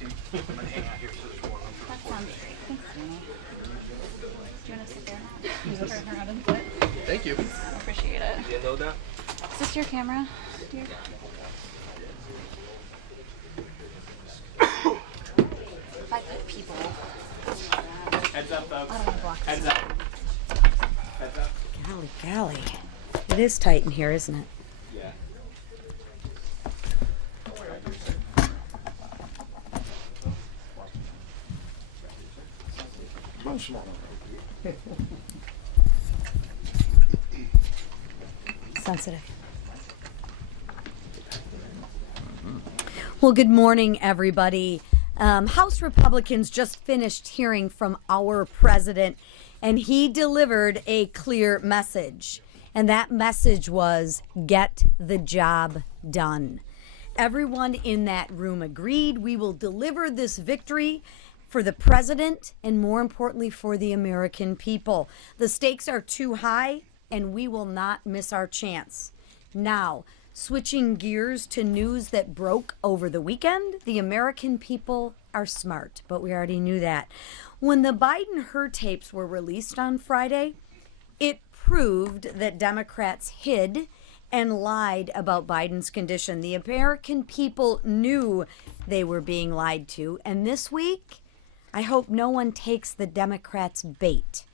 team. I'm going to hang out here so there's more room for That sounds great. Thanks, Danny. Do you want to sit there now? Turn around and sit. Thank you. I appreciate it. You didn't know that? Is this your camera, dear? If I put people... Heads up, folks. I don't want to block this. Heads up. Heads up. Golly. It is tight in here, isn't it? Yeah. Sensitive. Well, good morning, everybody. House Republicans just finished hearing from our president, and he delivered a clear message. And that message was, get the job done. Everyone in that room agreed we will deliver this victory for the president and, more importantly, for the American people. The stakes are too high, and we will not miss our chance. Now, switching gears to news that broke over the weekend, the American people are smart, but we already knew that. When the Biden-Hur tapes were released on Friday, it proved that Democrats hid and lied about Biden's condition. The American people knew they were being lied to, and this week, I hope no one takes the Democrats' bait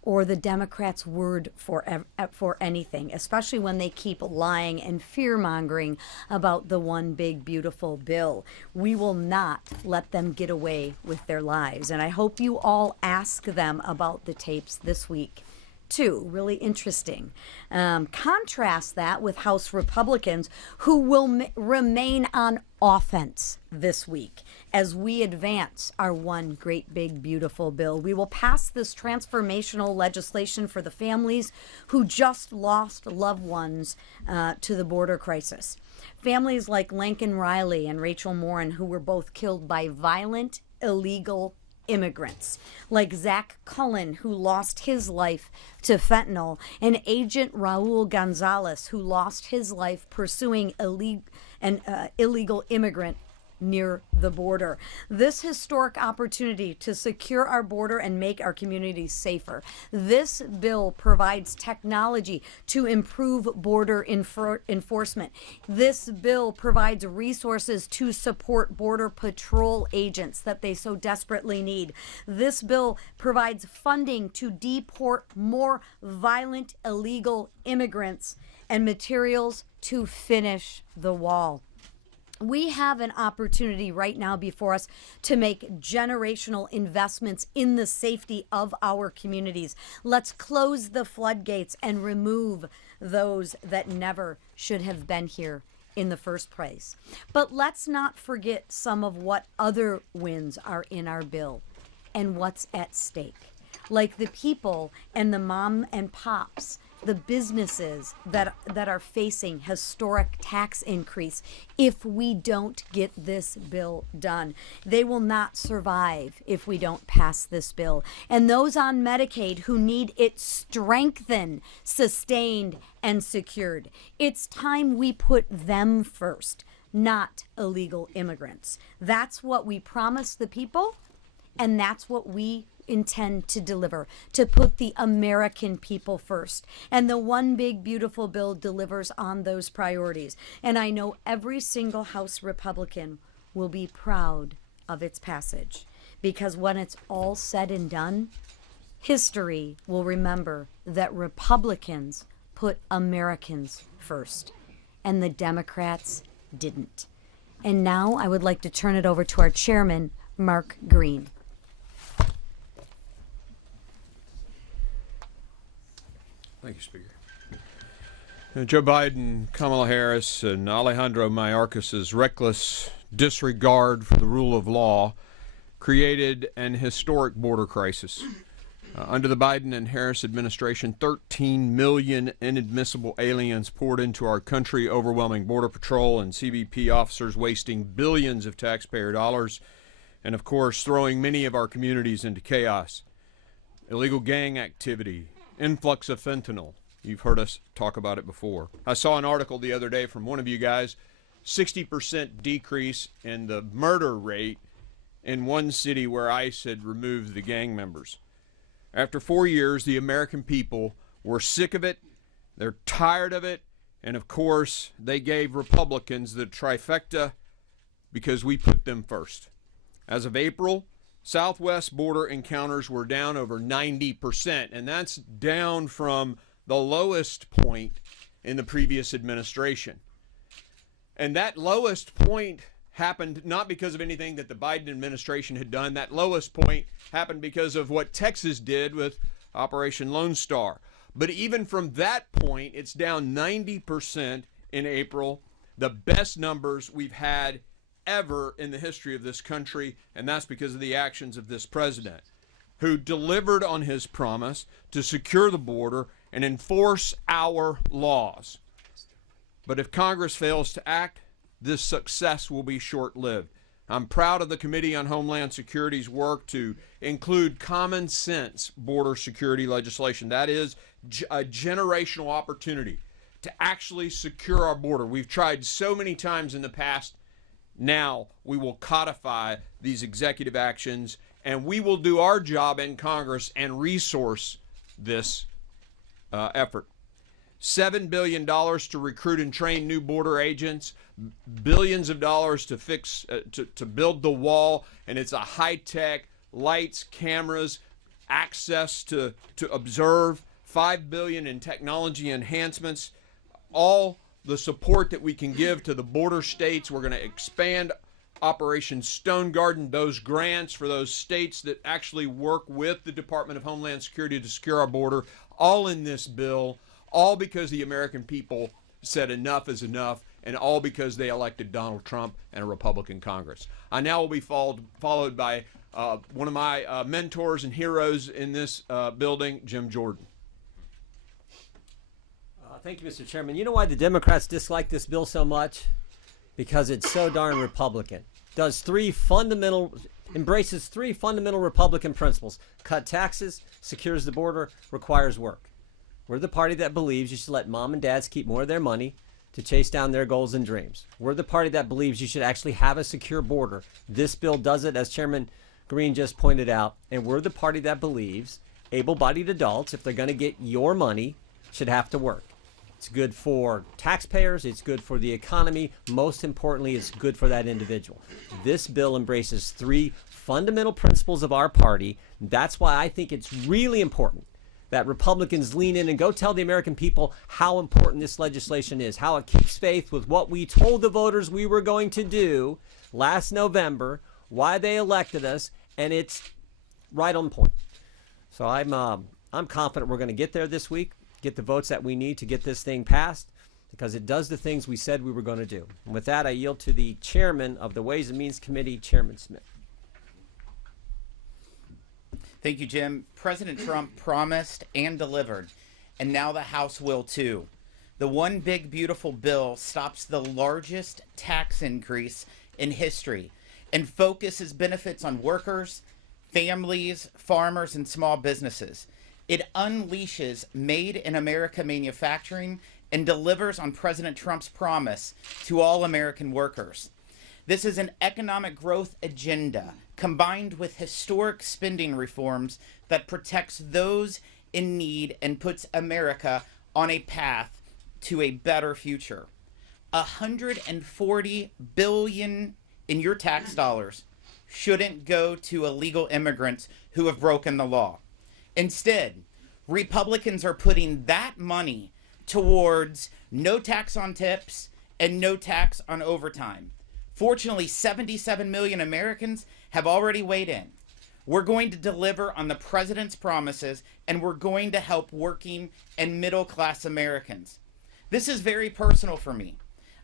or the Democrats' word for anything, especially when they keep lying and fear-mongering about the one big, beautiful bill. We will not let them get away with their lies. And I hope you all ask them about the tapes this week, too. Really interesting. Contrast that with House Republicans, who will remain on offense this week as we advance our one great big beautiful bill. We will pass this transformational legislation for the families who just lost loved ones to the border crisis. Families like Lincoln Riley and Rachel Morin, who were both killed by violent, illegal immigrants, like Zach Cullen, who lost his life to fentanyl, and Agent Raul Gonzalez, who lost his life pursuing an illegal immigrant near the border. This historic opportunity to secure our border and make our communities safer. This bill provides technology to improve border enforcement. This bill provides resources to support border patrol agents that they so desperately need. This bill provides funding to deport more violent illegal immigrants and materials to finish the wall. We have an opportunity right now before us to make generational investments in the safety of our communities. Let's close the floodgates and remove those that never should have been here in the first place. But let's not forget some of what other wins are in our bill and what's at stake, like the people and the mom and pops, the businesses that are facing historic tax increase if we don't get this bill done. They will not survive if we don't pass this bill. And those on Medicaid who need it strengthened, sustained, and secured. It's time we put them first, not illegal immigrants. That's what we promised the people, and that's what we intend to deliver, to put the American people first. And the one big beautiful bill delivers on those priorities. And I know every single House Republican will be proud of its passage, because when it's all said and done, history will remember that Republicans put Americans first and the Democrats didn't. And now I would like to turn it over to our chairman, Mark Green. Thank you, Speaker. Joe Biden, Kamala Harris, and Alejandro Mayorkas's reckless disregard for the rule of law created an historic border crisis. Under the Biden and Harris administration, 13 million inadmissible aliens poured into our country, overwhelming Border Patrol and CBP officers, wasting billions of taxpayer dollars, and of course, throwing many of our communities into chaos. Illegal gang activity, influx of fentanyl. You've heard us talk about it before. I saw an article the other day from one of you guys, 60% decrease in the murder rate in one city where ICE had removed the gang members. After 4 years, the American people were sick of it, they're tired of it, and of course, they gave Republicans the trifecta because we put them first. As of April, Southwest border encounters were down over 90%, and that's down from the lowest point in the previous administration. And that lowest point happened not because of anything that the Biden administration had done. That lowest point happened because of what Texas did with Operation Lone Star. But even from that point, it's down 90% in April, the best numbers we've had ever in the history of this country, and that's because of the actions of this president, who delivered on his promise to secure the border and enforce our laws. But if Congress fails to act, this success will be short-lived. I'm proud of the Committee on Homeland Security's work to include common sense border security legislation. That is a generational opportunity to actually secure our border. We've tried so many times in the past. Now we will codify these executive actions, and we will do our job in Congress and resource this effort. $7 billion to recruit and train new border agents, billions of dollars to fix, to build the wall, and it's a high-tech, lights, cameras, access to observe, $5 billion in technology enhancements, all the support that we can give to the border states. We're going to expand Operation Stone Garden, those grants for those states that actually work with the Department of Homeland Security to secure our border, all in this bill, all because the American people said enough is enough, and all because they elected Donald Trump and a Republican Congress. I now will be followed by one of my mentors and heroes in this building, Jim Jordan. Thank you, Mr. Chairman. You know why the Democrats dislike this bill so much? Because it's so darn Republican. Embraces three fundamental Republican principles: cut taxes, secures the border, requires work. We're the party that believes you should let mom and dads keep more of their money to chase down their goals and dreams. We're the party that believes you should actually have a secure border. This bill does it, as Chairman Green just pointed out. And we're the party that believes able-bodied adults, if they're going to get your money, should have to work. It's good for taxpayers. It's good for the economy. Most importantly, it's good for that individual. This bill embraces three fundamental principles of our party. That's why I think it's really important that Republicans lean in and go tell the American people how important this legislation is, how it keeps faith with what we told the voters we were going to do last November, why they elected us, and it's right on point. So I'm confident we're going to get there this week, get the votes that we need to get this thing passed, because it does the things we said we were going to do. And with that, I yield to the chairman of the Ways and Means Committee, Chairman Smith. Thank you, Jim. President Trump promised and delivered, and now the House will too. The One Big Beautiful Bill stops the largest tax increase in history and focuses benefits on workers, families, farmers, and small businesses. It unleashes Made in America manufacturing and delivers on President Trump's promise to all American workers. This is an economic growth agenda combined with historic spending reforms that protects those in need and puts America on a path to a better future. $140 billion in your tax dollars shouldn't go to illegal immigrants who have broken the law. Instead, Republicans are putting that money towards no tax on tips and no tax on overtime. Fortunately, 77 million Americans have already weighed in. We're going to deliver on the president's promises, and we're going to help working and middle-class Americans. This is very personal for me.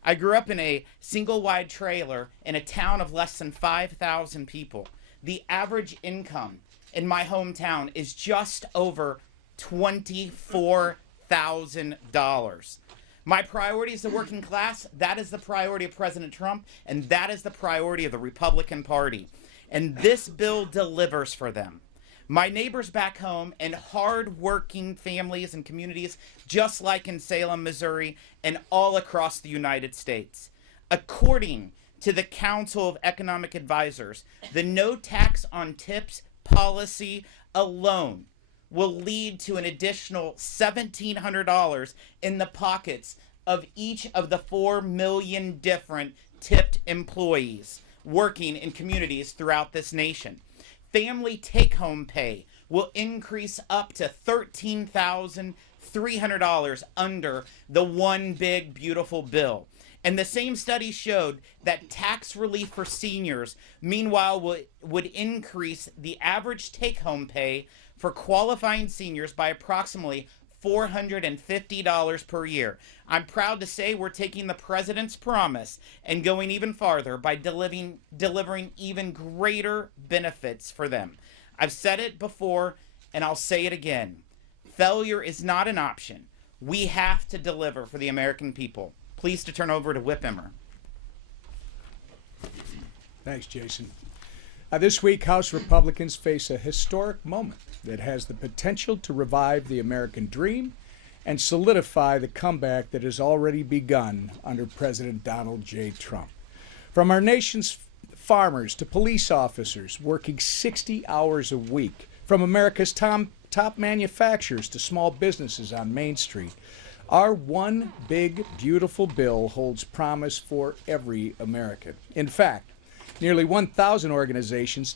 I grew up in a single-wide trailer in a town of less than 5,000 people. The average income in my hometown is just over $24,000. My priority is the working class. That is the priority of President Trump, and that is the priority of the Republican Party. And this bill delivers for them. My neighbors back home and hard-working families and communities, just like in Salem, Missouri, and all across the United States. According to the Council of Economic Advisors, the no tax on tips policy alone will lead to an additional $1,700 in the pockets of each of the 4 million different tipped employees working in communities throughout this nation. Family take-home pay will increase up to $13,300 under the One Big Beautiful Bill. And the same study showed that tax relief for seniors, meanwhile, would increase the average take-home pay for qualifying seniors by approximately $450 per year. I'm proud to say we're taking the president's promise and going even farther by delivering even greater benefits for them. I've said it before, and I'll say it again. Failure is not an option. We have to deliver for the American people. Pleased to turn over to Whip Emmer. Thanks, Jason. This week, House Republicans face a historic moment that has the potential to revive the American dream and solidify the comeback that has already begun under President Donald J. Trump. From our nation's farmers to police officers working 60 hours a week, from America's top manufacturers to small businesses on Main Street, our One Big Beautiful Bill holds promise for every American. In fact, nearly 1,000 organizations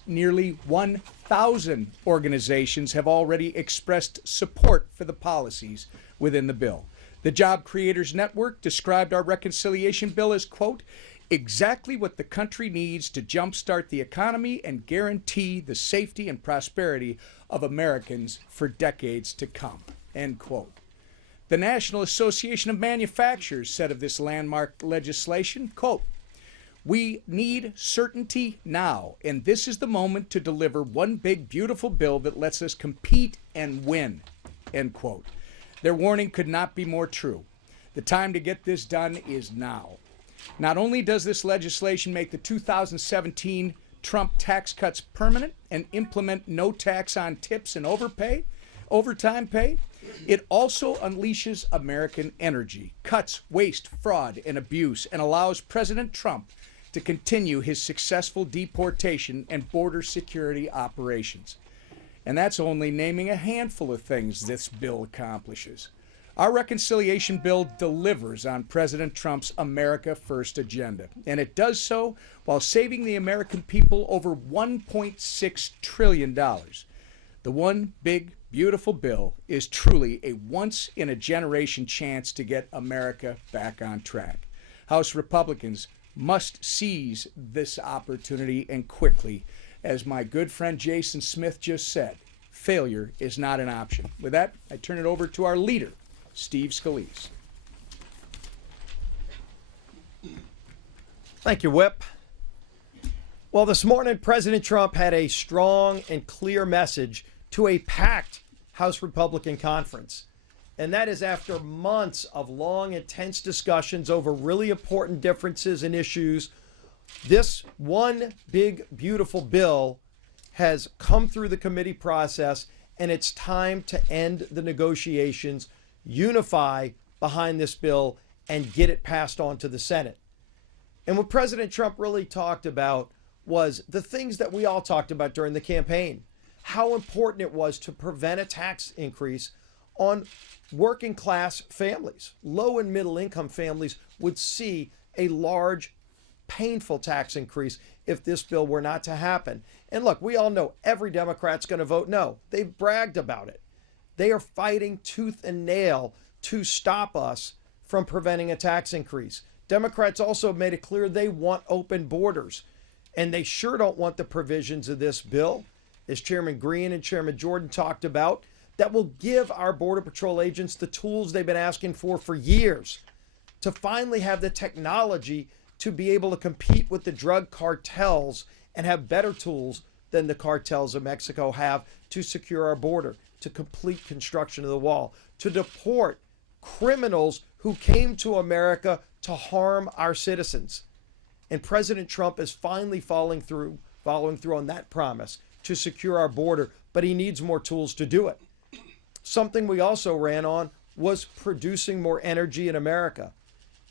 have already expressed support for the policies within the bill. The Job Creators Network described our reconciliation bill as, quote, exactly what the country needs to jumpstart the economy and guarantee the safety and prosperity of Americans for decades to come, end quote. The National Association of Manufacturers said of this landmark legislation, quote, we need certainty now, and this is the moment to deliver one big, beautiful bill that lets us compete and win, end quote. Their warning could not be more true. The time to get this done is now. Not only does this legislation make the 2017 Trump tax cuts permanent and implement no tax on tips and overtime pay, it also unleashes American energy, cuts waste, fraud, and abuse, and allows President Trump to continue his successful deportation and border security operations. And that's only naming a handful of things this bill accomplishes. Our reconciliation bill delivers on President Trump's America First agenda, and it does so while saving the American people over $1.6 trillion. The One Big Beautiful Bill is truly a once-in-a-generation chance to get America back on track. House Republicans must seize this opportunity, and quickly. As my good friend Jason Smith just said, failure is not an option. With that, I turn it over to our leader, Steve Scalise. Thank you, Whip. Well, this morning, President Trump had a strong and clear message to a packed House Republican conference. And that is after months of long, intense discussions over really important differences and issues. This One Big Beautiful Bill has come through the committee process, and it's time to end the negotiations, unify behind this bill, and get it passed on to the Senate. And what President Trump really talked about was the things that we all talked about during the campaign. How important it was to prevent a tax increase on working class families. Low and middle income families would see a large, painful tax increase if this bill were not to happen. And look, we all know every Democrat's going to vote no. They've bragged about it. They are fighting tooth and nail to stop us from preventing a tax increase. Democrats also made it clear they want open borders, and they sure don't want the provisions of this bill, as Chairman Green and Chairman Jordan talked about, that will give our Border Patrol agents the tools they've been asking for years to finally have the technology to be able to compete with the drug cartels and have better tools than the cartels of Mexico have to secure our border, to complete construction of the wall, to deport criminals who came to America to harm our citizens. And President Trump is finally following through on that promise to secure our border, but he needs more tools to do it. Something we also ran on was producing more energy in America.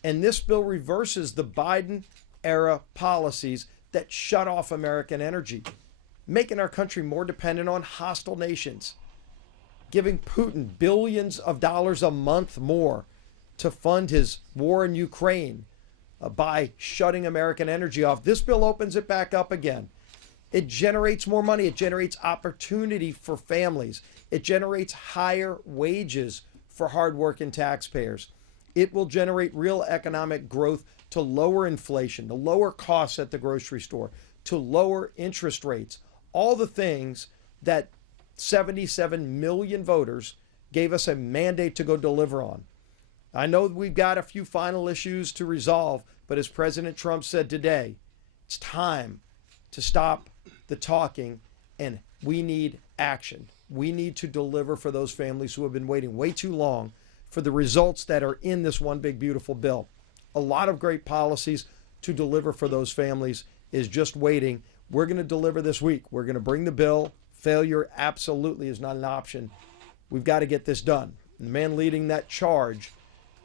And this bill reverses the Biden era policies that shut off American energy, making our country more dependent on hostile nations, giving Putin billions of dollars a month more to fund his war in Ukraine by shutting American energy off. This bill opens it back up again. It generates more money. It generates opportunity for families. It generates higher wages for hardworking taxpayers. It will generate real economic growth to lower inflation, to lower costs at the grocery store, to lower interest rates. All the things that 77 million voters gave us a mandate to go deliver on. I know we've got a few final issues to resolve, but as President Trump said today, it's time to stop the talking and we need action. We need to deliver for those families who have been waiting way too long for the results that are in this one big beautiful bill. A lot of great policies to deliver for those families is just waiting. We're going to deliver this week. We're going to bring the bill. Failure absolutely is not an option. We've got to get this done. And the man leading that charge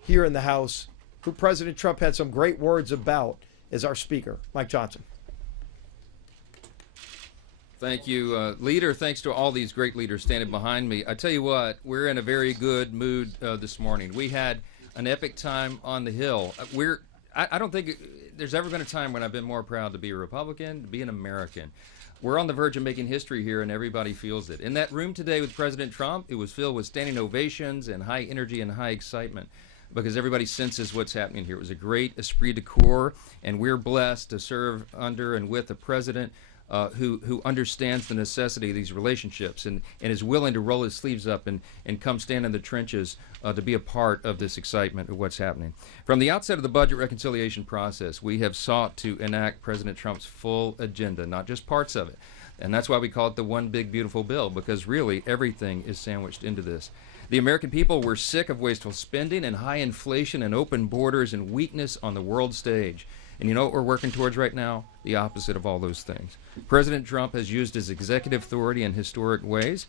here in the House, who President Trump had some great words about, is our Speaker, Mike Johnson. Thank you, leader. Thanks to all these great leaders standing behind me. I tell you what, we're in a very good mood this morning. We had an epic time on the Hill. I don't think there's ever been a time when I've been more proud to be a Republican, to be an American. We're on the verge of making history here, and everybody feels it. In that room today with President Trump, it was filled with standing ovations and high energy and high excitement because everybody senses what's happening here. It was a great esprit de corps, and we're blessed to serve under and with a president who understands the necessity of these relationships and is willing to roll his sleeves up and come stand in the trenches to be a part of this excitement of what's happening. From the outset of the budget reconciliation process, we have sought to enact President Trump's full agenda, not just parts of it. And that's why we call it the one big beautiful bill, because really everything is sandwiched into this. The American people were sick of wasteful spending and high inflation and open borders and weakness on the world stage. And you know what we're working towards right now? The opposite of all those things. President Trump has used his executive authority in historic ways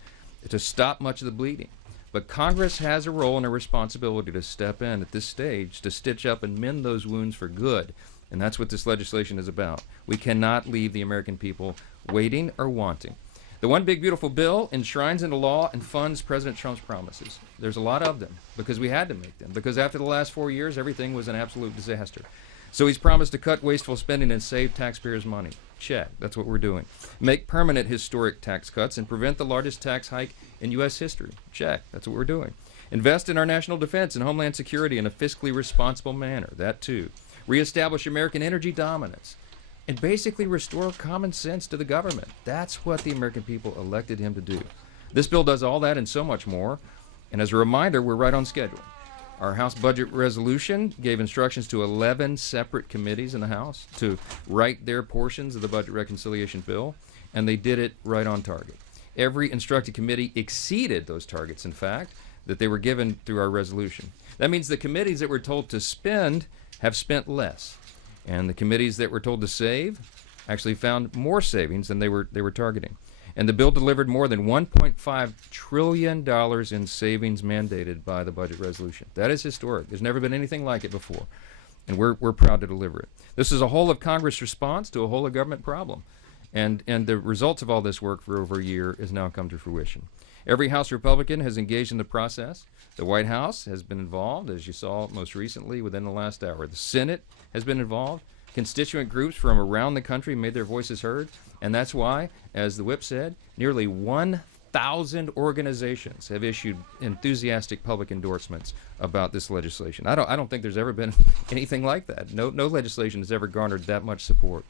to stop much of the bleeding. But Congress has a role and a responsibility to step in at this stage to stitch up and mend those wounds for good. And that's what this legislation is about. We cannot leave the American people waiting or wanting. The one big beautiful bill enshrines into law and funds President Trump's promises. There's a lot of them because we had to make them. Because after the last 4 years, everything was an absolute disaster. So he's promised to cut wasteful spending and save taxpayers' money. Check. That's what we're doing. Make permanent historic tax cuts and prevent the largest tax hike in U.S. history. Check. That's what we're doing. Invest in our national defense and homeland security in a fiscally responsible manner. That too. Reestablish American energy dominance. And basically restore common sense to the government. That's what the American people elected him to do. This bill does all that and so much more. And as a reminder, we're right on schedule. Our House Budget Resolution gave instructions to 11 separate committees in the House to write their portions of the Budget Reconciliation Bill, and they did it right on target. Every instructed committee exceeded those targets, in fact, that they were given through our resolution. That means the committees that were told to spend have spent less, and the committees that were told to save actually found more savings than they were targeting. And the bill delivered more than $1.5 trillion in savings mandated by the budget resolution. That is historic. There's never been anything like it before. And we're proud to deliver it. This is a whole of Congress response to a whole of government problem. And the results of all this work for over a year has now come to fruition. Every House Republican has engaged in the process. The White House has been involved, as you saw most recently within the last hour. The Senate has been involved. Constituent groups from around the country made their voices heard. And that's why, as the whip said, nearly 1,000 organizations have issued enthusiastic public endorsements about this legislation. I don't think there's ever been anything like that. No legislation has ever garnered that much support.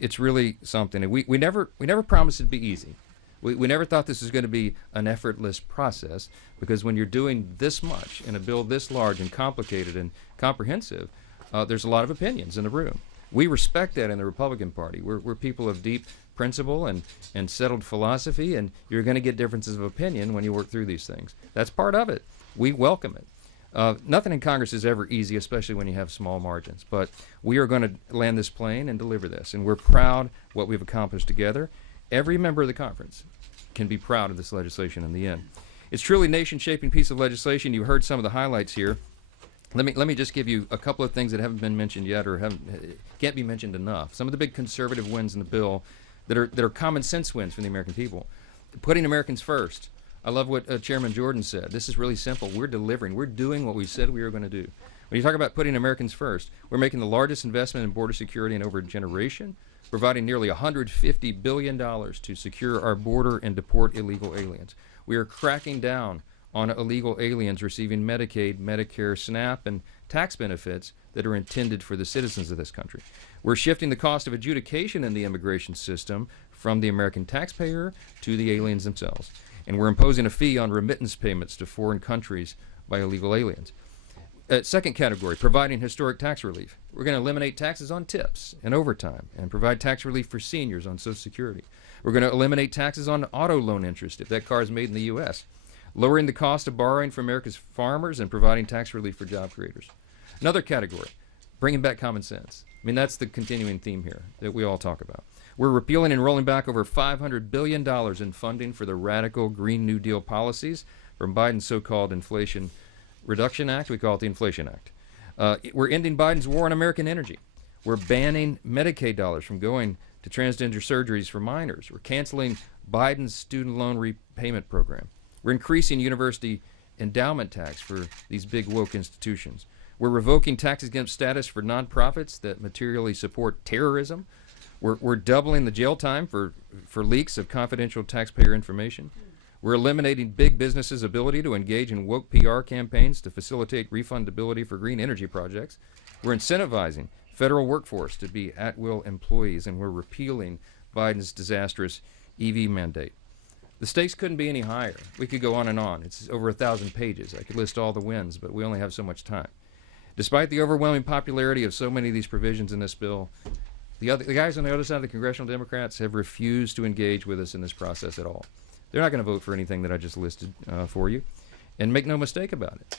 It's really something. And we never promised it'd be easy. We never thought this was going to be an effortless process, because when you're doing this much in a bill this large and complicated and comprehensive, there's a lot of opinions in the room. We respect that in the Republican Party. We're people of deep principle and settled philosophy, and you're going to get differences of opinion when you work through these things. That's part of it. We welcome it. Nothing in Congress is ever easy, especially when you have small margins. But we are going to land this plane and deliver this, and we're proud what we've accomplished together. Every member of the conference can be proud of this legislation in the end. It's truly a nation-shaping piece of legislation. You heard some of the highlights here. Let me just give you a couple of things that haven't been mentioned yet, or can't be mentioned enough. Some of the big conservative wins in the bill that are common sense wins for the American people. Putting Americans first. I love what Chairman Jordan said. This is really simple. We're delivering. We're doing what we said we were going to do. When you talk about putting Americans first, we're making the largest investment in border security in over a generation, providing nearly $150 billion to secure our border and deport illegal aliens. We are cracking down on illegal aliens receiving Medicaid, Medicare, SNAP, and tax benefits that are intended for the citizens of this country. We're shifting the cost of adjudication in the immigration system from the American taxpayer to the aliens themselves. And we're imposing a fee on remittance payments to foreign countries by illegal aliens. Second category, providing historic tax relief. We're going to eliminate taxes on tips and overtime and provide tax relief for seniors on Social Security. We're going to eliminate taxes on auto loan interest if that car is made in the U.S., lowering the cost of borrowing for America's farmers and providing tax relief for job creators. Another category, bringing back common sense. I mean, that's the continuing theme here that we all talk about. We're repealing and rolling back over $500 billion in funding for the radical Green New Deal policies from Biden's so-called Inflation Reduction Act. We call it the Inflation Act. We're ending Biden's war on American energy. We're banning Medicaid dollars from going to transgender surgeries for minors. We're canceling Biden's student loan repayment program. We're increasing university endowment tax for these big woke institutions. We're revoking tax exempt status for nonprofits that materially support terrorism. We're doubling the jail time for leaks of confidential taxpayer information. We're eliminating big businesses' ability to engage in woke PR campaigns to facilitate refundability for green energy projects. We're incentivizing federal workforce to be at-will employees, and we're repealing Biden's disastrous EV mandate. The stakes couldn't be any higher. We could go on and on. It's over 1,000 pages. I could list all the wins, but we only have so much time. Despite the overwhelming popularity of so many of these provisions in this bill, the guys on the other side of the congressional Democrats have refused to engage with us in this process at all. They're not going to vote for anything that I just listed for you. And make no mistake about it.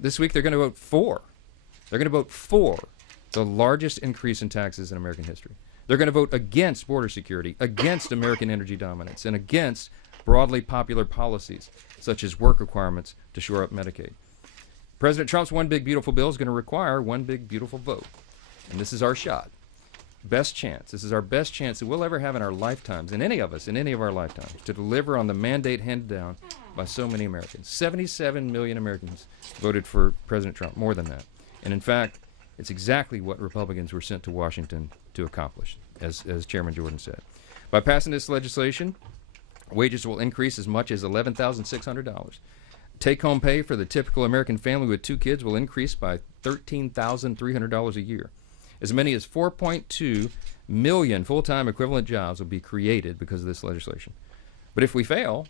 This week they're going to vote for. They're going to vote for the largest increase in taxes in American history. They're going to vote against border security, against American energy dominance, and against broadly popular policies, such as work requirements to shore up Medicaid. President Trump's One Big Beautiful Bill is going to require one big beautiful vote. And this is our shot. Best chance. This is our best chance that we'll ever have in our lifetimes, and any of us in any of our lifetimes, to deliver on the mandate handed down by so many Americans. 77 million Americans voted for President Trump, more than that. And in fact, it's exactly what Republicans were sent to Washington to accomplish, as Chairman Jordan said. By passing this legislation, wages will increase as much as $11,600. Take-home pay for the typical American family with 2 kids will increase by $13,300 a year. As many as 4.2 million full-time equivalent jobs will be created because of this legislation. But if we fail,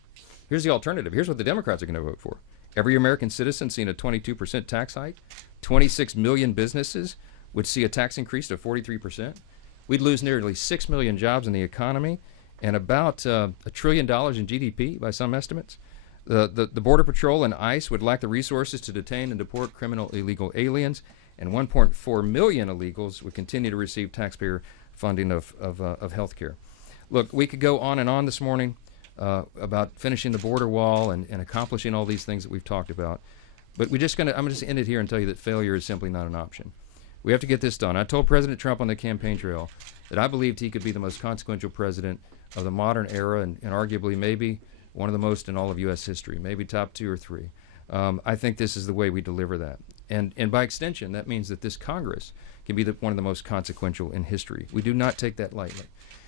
here's the alternative. Here's what the Democrats are going to vote for. Every American citizen seeing a 22% tax hike. 26 million businesses would see a tax increase to 43%. We'd lose nearly 6 million jobs in the economy and about $1 trillion in GDP by some estimates. The Border Patrol and ICE would lack the resources to detain and deport criminal illegal aliens, and 1.4 million illegals would continue to receive taxpayer funding of health care. Look, we could go on and on this morning about finishing the border wall and accomplishing all these things that we've talked about, but I'm going to end it here and tell you that failure is simply not an option. We have to get this done. I told President Trump on the campaign trail that I believed he could be the most consequential president of the modern era and arguably maybe one of the most in all of U.S. history, maybe top 2 or 3. I think this is the way we deliver that. And by extension, that means that this Congress can be one of the most consequential in history. We do not take that lightly.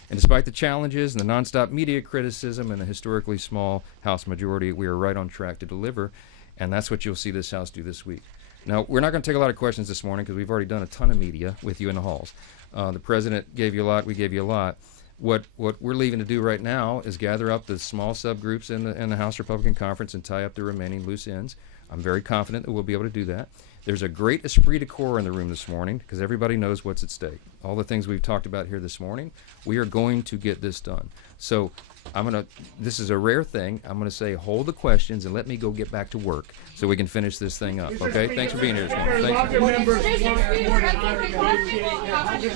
And despite the challenges and the nonstop media criticism and the historically small House majority, we are right on track to deliver, and that's what you'll see this House do this week. Now, we're not going to take a lot of questions this morning because we've already done a ton of media with you in the halls. The President gave you a lot, we gave you a lot. What we're leaving to do right now is gather up the small subgroups in the House Republican Conference and tie up the remaining loose ends. I'm very confident that we'll be able to do that. There's a great esprit de corps in the room this morning because everybody knows what's at stake. All the things we've talked about here this morning, we are going to get this done. So this is a rare thing. I'm going to say hold the questions and let me go get back to work so we can finish this thing up. Okay? Thanks for being here this morning. Thank you.